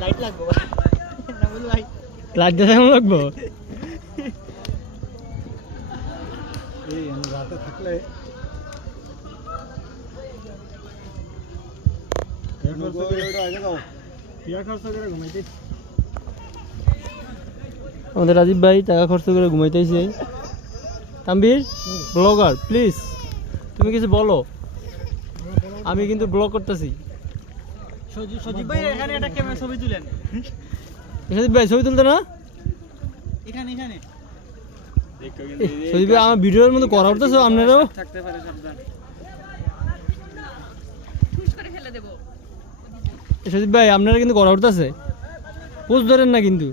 Light লাগবো না বল ভাই, লাইট দিয়ে কেমন লাগবো? এই রাতে থাকলে আমাদের রাজীব ভাই টাকা খরচ করে ঘুমাইতেছে। তানভীর ব্লগার প্লিজ তুমি কিছু বলো, আমি কিন্তু ব্লগ করতেছি। সজীব ভাই এখানে একটা ক্যামেরা ছবি তুলেন, রাজীব ভাই ছবি তুলতে না? এখানে এখানে সজীব ভাই আমার ভিডিওর মধ্যে করা উঠতেছে আপনারাও থাকতে পারে সাবধান। সজীব ভাই আপনারা কিন্তু করা উঠতেছে, পোজ ধরেন না কিন্তু।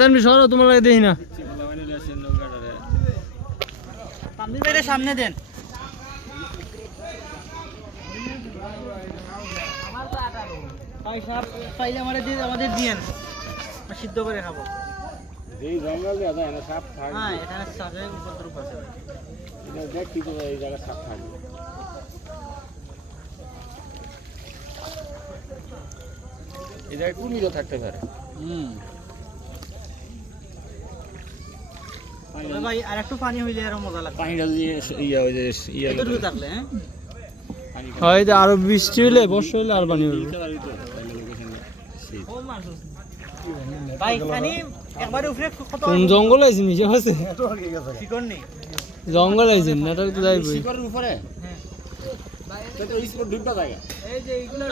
তানভীর সরো, তোমার লাগে দেখি না। তানভীর ভাইয়ের সামনে দেন। ভাই সাপ পাইলে আমাদের দিয়েন, সিদ্ধ করে খাবো। এই জঙ্গল দিয়ে যায় না সাপ থাকে। হ্যাঁ এখানে সাপের উপদ্রব আছে। এটা দেখ কি তো এই জায়গা সাপ থাকে। এই জায়গায় কুমিরও থাকতে পারে। তবে ভাই আর একটু পানি হইলে আরো মজা লাগবে। পানিটা দিয়ে ইয়া ওই যে ইয়া এতটুকু থাকলে হ্যাঁ হয় যে আরো বৃষ্টি হইলে, বর্ষা হইলে আর পানি হইবে। ভাই পানি একবারে উপরে কত কোন জঙ্গল আছে নিচে আছে? শিকড় নেই। জঙ্গল আছে নেটওয়ার্ক তো যাইবই। শিকড়ের উপরে তো তো স্পট ঢুকটা জায়গা। এই যে এইগুলো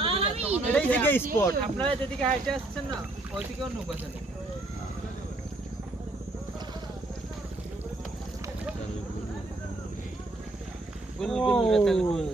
এটাই থেকে স্পট। আপনারা যেদিকে হাইটে আসছেন না ওইদিকেও নৌকা চলে। গুল গুল